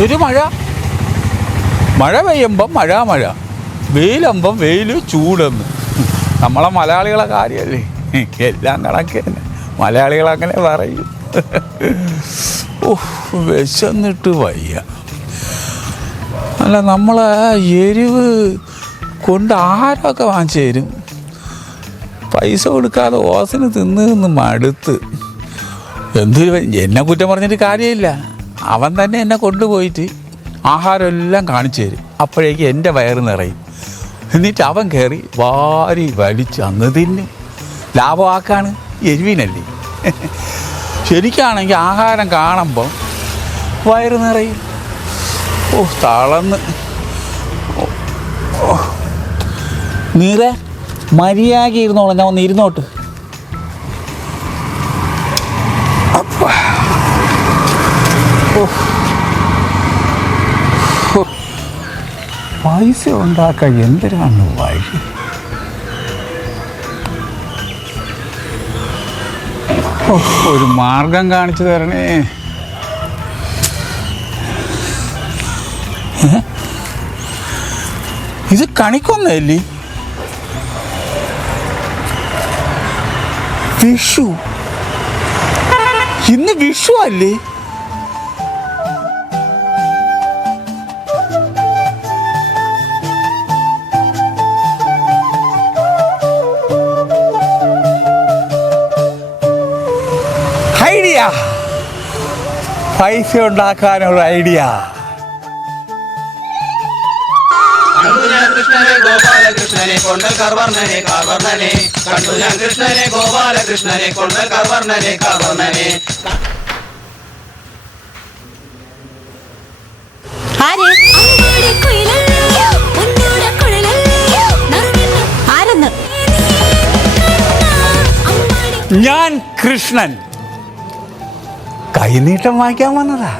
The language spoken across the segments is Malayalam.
എന്തൊരു മഴ! മഴ പെയ്യുമ്പം മഴ, വെയിലാകുമ്പം വെയിൽ, ചൂടെന്ന്. നമ്മളെ മലയാളികളെ കാര്യമല്ലേ, എല്ലാം കണക്ക് തന്നെ. മലയാളികളങ്ങനെ പറയും. വിശന്നിട്ട് വയ്യ. അല്ല, നമ്മളെ എരിവ് കൊണ്ട് ആഹാരമൊക്കെ വാങ്ങിച്ചു തരും. പൈസ കൊടുക്കാതെ ഓസിന് തിന്ന് മടുത്ത്. എന്നെ കുറ്റം പറഞ്ഞിട്ട് കാര്യമില്ല. അവൻ തന്നെ എന്നെ കൊണ്ടുപോയിട്ട് ആഹാരമെല്ലാം കാണിച്ചു തരും. അപ്പോഴേക്ക് എൻ്റെ വയറ് നിറയും. എന്നിട്ട് അവൻ കയറി വാരി വലിച്ച് അങ്ങ് തിന്നും. ലാഭമാക്കാണ്, എരിവിനല്ലേ. ശരിക്കാണെങ്കിൽ ആഹാരം കാണുമ്പം വയറ് നിറയും. തളന്ന്. നീറെ മര്യാദ ഇരുന്നോളാം, ഞാൻ ഒന്ന് ഇരുന്നോട്ട്. പൈസ ഉണ്ടാക്കാൻ എന്തിനാണ് വഴി? ഒരു മാർഗം കാണിച്ചു തരണേ. ഇത് കണിക്കൊന്നല്ലേ? വിഷു, ഇന്ന് വിഷു അല്ലേ? ഐഡിയ, പൈസ ഉണ്ടാക്കാനുള്ള ഐഡിയ. കൃഷ്ണനെ ഗോപാലകൃഷ്ണനെ കൊണ്ടൽ കർവർണനെ കാർവർണനെ കണ്ടു ഞാൻ കൃഷ്ണനെ ഗോപാലകൃഷ്ണനെ കൊണ്ടൽ കർവർണനെ കാർവർണനെ. ഞാൻ കൃഷ്ണൻ, കൈനീട്ടം വാങ്ങിക്കാൻ വന്നതാ.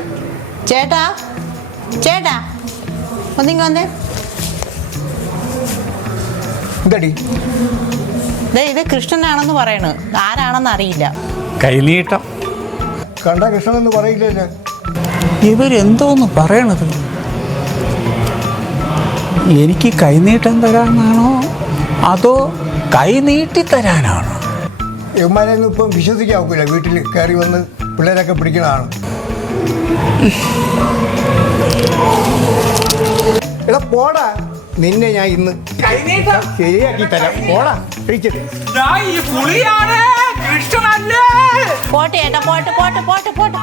ചേട്ടാ, ചേട്ടാ, ഒന്നിങ്ങ വന്നേ. ഇത് കൃഷ്ണനാണെന്ന് പറയണ്, ആരാണെന്ന് അറിയില്ല. കൈനീട്ടം കണ്ട കൃഷ്ണനെന്ന് പറയില്ലല്ലോ. ഇവരെന്തോന്ന് പറയണത്? എനിക്ക് കൈനീട്ടം തരാനാണോ അതോ കൈനീട്ടി തരാനാണോ? യവന്മാരെയൊന്നും ഇപ്പം വിശ്വസിക്കാവില്ല. വീട്ടിൽ കയറി വന്ന് പിള്ളേരൊക്കെ പിടിക്കണതാണ്. എടാ പോടാ, നിന്നെ ഞാൻ ഇന്ന് ശരിയാക്കി തരാം. പോടാ, കഴിച്ചിട്ട്. പോട്ടെ ചേട്ടാ, പോട്ടെ പോട്ടെ പോട്ടെ പോട്ടെ.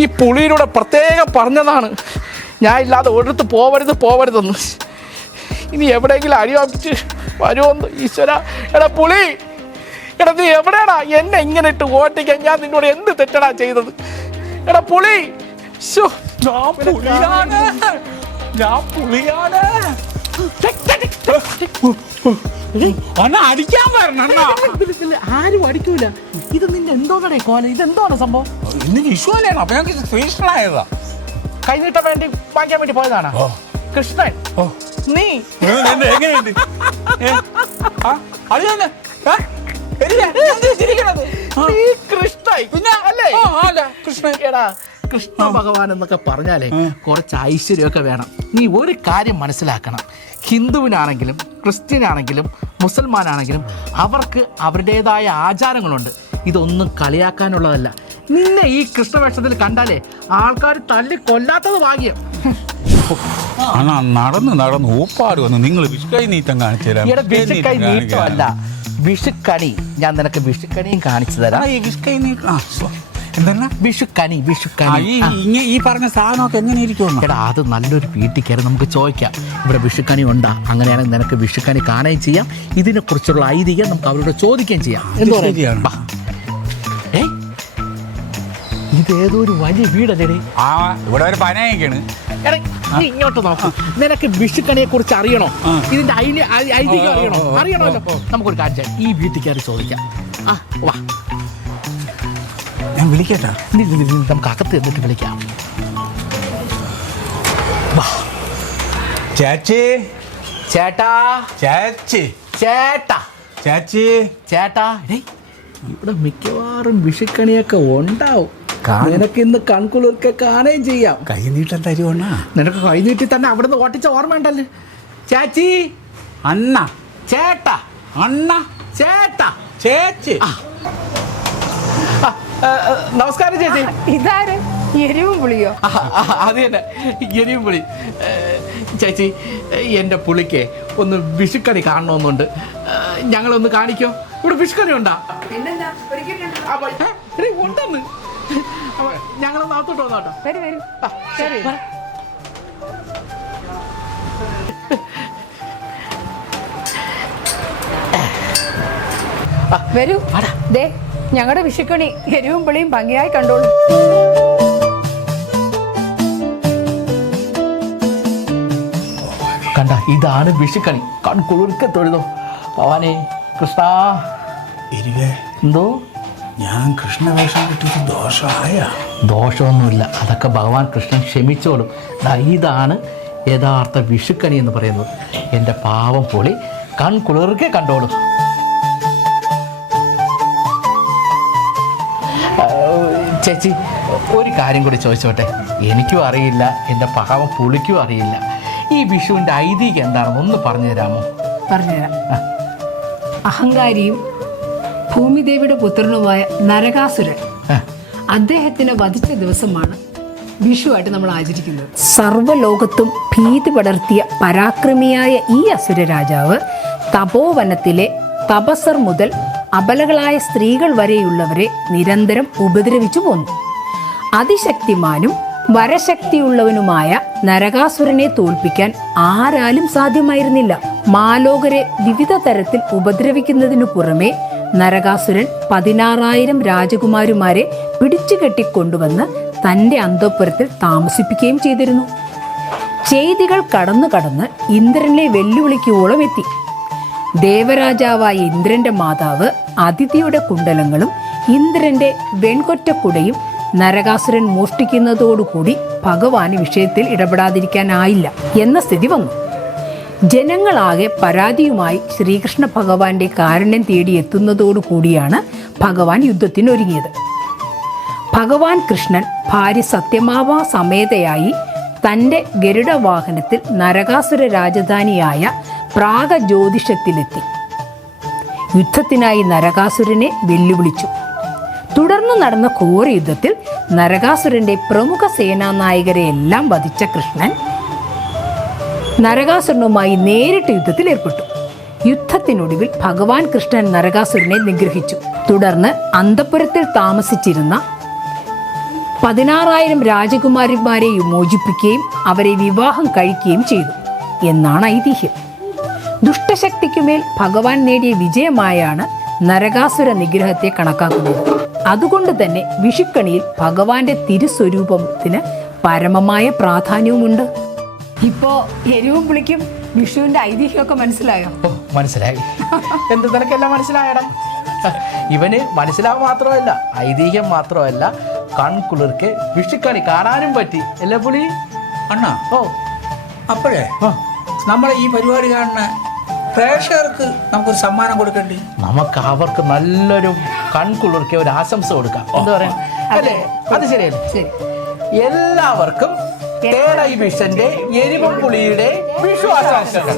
ഈ പുളിയിലൂടെ പ്രത്യേകം പറഞ്ഞതാണ്, ഞാൻ ഇല്ലാതെ ഒരിടത്ത് പോവരുതെന്ന്. ഇനി എവിടെയെങ്കിലും അടിവാപ്പിച്ച് വരുമോന്ന് ഈശ്വര. എടാ പുളി, എടാ നീ എവിടെയാടാ? എന്നെ ഇങ്ങനെ ഇട്ട് ഓട്ടിക്കാൻ ഞാൻ നിന്നോട് എന്ത് തെറ്റടാ ചെയ്തത്? എടാ പുളി, അടിക്കാൻ വരണം. ആരും അടിക്കൂല. ഇത് നിന്റെ എന്തോന്നടേ കോല? ഇതെന്തോന്ന് സംഭവം? ഇന്ന് വിഷുവല്ലാണ്, അപ്പൊ ഞങ്ങൾക്ക് ശ്രീകൃഷ്ണനായതാ. കൈനീട്ടാൻ വേണ്ടി വാങ്ങിക്കാൻ വേണ്ടി പോയതാണ് കൃഷ്ണൻ. നീ എങ്ങനെയുണ്ട്? കൃഷ്ണൻ പിന്നെ അല്ലേ? കൃഷ്ണൻ. എടാ, കൃഷ്ണ ഭഗവാൻ എന്നൊക്കെ പറഞ്ഞാലേ കുറച്ച് ഐശ്വര്യമൊക്കെ വേണം. നീ ഒരു കാര്യം മനസ്സിലാക്കണം, ഹിന്ദുവിനാണെങ്കിലും ക്രിസ്ത്യനാണെങ്കിലും മുസൽമാനാണെങ്കിലും അവർക്ക് അവരുടേതായ ആചാരങ്ങളുണ്ട്. ഇതൊന്നും കളിയാക്കാനുള്ളതല്ല. നിന്നെ ഈ കൃഷ്ണവേഷത്തിൽ കണ്ടാലേ ആൾക്കാർ തല്ലി കൊല്ലാത്തത് ഭാഗ്യം. നടന്ന് ഊപ്പാട് വന്ന് നിങ്ങൾ വിഷുക്കൈ നീട്ടം കാണിച്ചു തരാം. വിഷുക്കൈ നീട്ടമല്ല, വിഷുക്കണി. ഞാൻ നിനക്ക് വിഷുക്കണിയും കാണിച്ചു തരാം. വിഷുക്കണി. ഈ പറഞ്ഞ സാധനമൊക്കെ എങ്ങനെ ഇരിക്കും? എടാ, അത് നല്ലൊരു വീട്ടിൽ കയറി നമുക്ക് ചോദിക്കാം, ഇവിടെ വിഷുക്കണി ഉണ്ടാ? അങ്ങനെയാണെങ്കിൽ നിനക്ക് വിഷുക്കണി കാണുകയും ചെയ്യാം, ഇതിനെക്കുറിച്ചുള്ള ഐതിഹ്യം നമുക്ക് അവരോട് ചോദിക്കുകയും ചെയ്യാം. ഇതേതോ ഒരു വലിയ വീടല്ലേ? ഇവിടെ ഒരു പനയൊക്കെയാണ്. എടാ, നീ ഇങ്ങോട്ട് നോക്കൂ. നിനക്ക് വിഷുക്കണിയെ കുറിച്ച് അറിയണോ? ഇതിന്റെ ഐതിഹ്യം അറിയണമല്ലോ. നമുക്കൊരു കാര്യം ചെയ്യാം, ഈ വീട്ടിൽ കയറി ചോദിക്കാം. വാ, ഞാൻ വിളിക്കട്ടാ. നമുക്ക് അകത്ത് എന്നിട്ട് വിളിക്കാം. ചേച്ചി, ചേട്ടാ, ചേച്ചി, ചേട്ടാ, ചേച്ചി, ചേട്ടാ. ഇവിടെ മിക്കവാറും വിഷുക്കണിയൊക്കെ ഉണ്ടാവും. നിനക്ക് ഇന്ന് കൺകുളിർക്കെ കാണുകയും ചെയ്യാം. കൈനീട്ടം തരുവണ്ണ. നിനക്ക് കൈനീട്ടി തന്നെ അവിടുന്ന് ഓട്ടിച്ച ഓർമ്മയുണ്ടല്ലോ. ചാച്ചി, അണ്ണ, ചേട്ടാ, അണ്ണ, ചേട്ടാ, ചേച്ചി. നമസ്കാരം ചേച്ചി. ഇതാര്? എരിവും പുളിയോ? അത് തന്നെ, എരിയും പുളി. ചേച്ചി, എൻ്റെ പുളിക്ക് ഒന്ന് വിഷുക്കണി കാണണമെന്നുണ്ട്. ഞങ്ങളൊന്ന് കാണിക്കോ? ഇവിടെ വിഷുക്കണി ഉണ്ടാ? ഉണ്ടെന്ന്. ഞങ്ങളൊന്ന് അകത്തോട്ട് വന്നോട്ടോ. വരൂ. ദേ ഞങ്ങളുടെ വിഷുക്കണി എരിവും പുളിയും ഭംഗിയായി കണ്ടോളൂ. കണ്ട, ഇതാണ് വിഷുക്കണി. കൺകുളിർക്കെ തൊഴുതോ ഭവാനെ. കൃഷ്ണ, എന്തോ ഞാൻ കൃഷ്ണവേഷം കിട്ടിയത് ദോഷമായ? ദോഷമൊന്നുമില്ല, അതൊക്കെ ഭഗവാൻ കൃഷ്ണൻ ക്ഷമിച്ചോളും. ഇതാണ് യഥാർത്ഥ വിഷുക്കണി എന്ന് പറയുന്നത്. എൻ്റെ പാവം പൊളി കൺകുളിർക്കെ കണ്ടോളും. ചേച്ചി, ഒരു കാര്യം കൂടി ചോദിച്ചോട്ടെ. എനിക്കും അറിയില്ല, എൻ്റെ പാവം പുളിക്കും അറിയില്ല. ഈ വിഷുവിൻ്റെ ഐതിഹ്യം എന്താണെന്ന് ഒന്ന് പറഞ്ഞു തരാമോ? പറഞ്ഞുതരാം. അഹങ്കാരിയും ഭൂമിദേവിയുടെ പുത്രനുമായ നരകാസുരൻ അദ്ദേഹത്തിനെ വധിച്ച ദിവസമാണ് വിഷുവായിട്ട് നമ്മൾ ആചരിക്കുന്നത്. സർവ്വലോകത്തും ഭീതി പടർത്തിയ പരാക്രമിയായ ഈ അസുര രാജാവ് തപോവനത്തിലെ തപസ്സർ മുതൽ അബലകളായ സ്ത്രീകൾ വരെയുള്ളവരെ നിരന്തരം ഉപദ്രവിച്ചു പോന്നു. അതിശക്തിമാനും വരശക്തിയുള്ളവനുമായ നരകാസുരനെ തോൽപ്പിക്കാൻ ആരാലും സാധ്യമായിരുന്നില്ല. മാലോകരെ വിവിധ തരത്തിൽ ഉപദ്രവിക്കുന്നതിനു പുറമെ നരകാസുരൻ 16,000 രാജകുമാരിമാരെ പിടിച്ചുകെട്ടിക്കൊണ്ടുവന്ന് തൻ്റെ അന്തഃപുരത്തിൽ താമസിപ്പിക്കുകയും ചെയ്തിരുന്നു. ചെയ്തികൾ കടന്ന് ഇന്ദ്രനെ വെല്ലുവിളിക്കുവോളം എത്തി. ദേവരാജാവായ ഇന്ദ്രന്റെ മാതാവ് അതിഥിയുടെ കുണ്ടലങ്ങളും ഇന്ദ്രന്റെ വെൺകൊറ്റക്കുടയും നരകാസുരൻ മോഷ്ടിക്കുന്നതോടുകൂടി ഭഗവാന് വിഷയത്തിൽ ഇടപെടാതിരിക്കാനായില്ല എന്ന സ്ഥിതി വന്നു. ജനങ്ങളാകെ പരാതിയുമായി ശ്രീകൃഷ്ണ ഭഗവാന്റെ കാരുണ്യം തേടിയെത്തുന്നതോടുകൂടിയാണ് ഭഗവാൻ യുദ്ധത്തിനൊരുങ്ങിയത്. ഭഗവാൻ കൃഷ്ണൻ ഭാര്യ സത്യഭാമ സമേതയായി തൻ്റെ ഗരുഡവാഹനത്തിൽ നരകാസുര രാജധാനിയായ പ്രാഗജ്യോതിഷത്തിലെത്തി യുദ്ധത്തിനായി നരകാസുരനെ വെല്ലുവിളിച്ചു. തുടർന്ന് നടന്ന ഘോര യുദ്ധത്തിൽ നരകാസുരന്റെ പ്രമുഖ സേനാനായകരെയെല്ലാം വധിച്ച കൃഷ്ണൻ നരകാസുരനുമായി നേരിട്ട് യുദ്ധത്തിൽ ഏർപ്പെട്ടു. യുദ്ധത്തിനൊടുവിൽ ഭഗവാൻ കൃഷ്ണൻ നരകാസുരനെ നിഗ്രഹിച്ചു. തുടർന്ന് അന്തഃപുരത്തിൽ താമസിച്ചിരുന്ന 16,000 രാജകുമാരിമാരെ മോചിപ്പിക്കുകയും അവരെ വിവാഹം കഴിക്കുകയും ചെയ്തു എന്നാണ് ഐതിഹ്യം. ദുഷ്ടശക്തിക്കുമേൽ ഭഗവാൻ നേടിയ വിജയമായാണ് നരകാസുര നിഗ്രഹത്തെ കണക്കാക്കുന്നത്. അതുകൊണ്ട് തന്നെ വിഷുക്കണിയിൽ ഭഗവാന്റെ തിരുസ്വരൂപത്തിന് പരമമായ പ്രാധാന്യവുമുണ്ട്. ഇപ്പോ എരിവും പുളിക്കും വിഷുവിന്റെ ഐതിഹ്യമൊക്കെ മനസ്സിലായോ? മനസ്സിലായി. എന്ത് നിനക്കെല്ലാം മനസ്സിലായടാ? ഇവന് മനസ്സിലാവുക മാത്രമല്ല, ഐതിഹ്യം മാത്രമല്ല, കൺകുളിർക്കെ വിഷുക്കണി കാണാനും പറ്റി അല്ലേ പുളി? അണ്ണാ, അപ്പോഴേ നമ്മളെ ഈ പരിപാടി കാണുന്ന പ്രേക്ഷകർക്ക് നമുക്കൊരു സമ്മാനം കൊടുക്കണ്ടേ? നമുക്ക് അവർക്ക് നല്ലൊരു കൺകുളിർക്കെ ഒരു ആശംസ കൊടുക്കാം. എന്താ പറയാ അല്ലേ? അത് ശരിയല്ലേ? ശരി. എല്ലാവർക്കും വിഷന്റെ എരിവും പുളിയുടെ വിഷു ആശംസകൾ.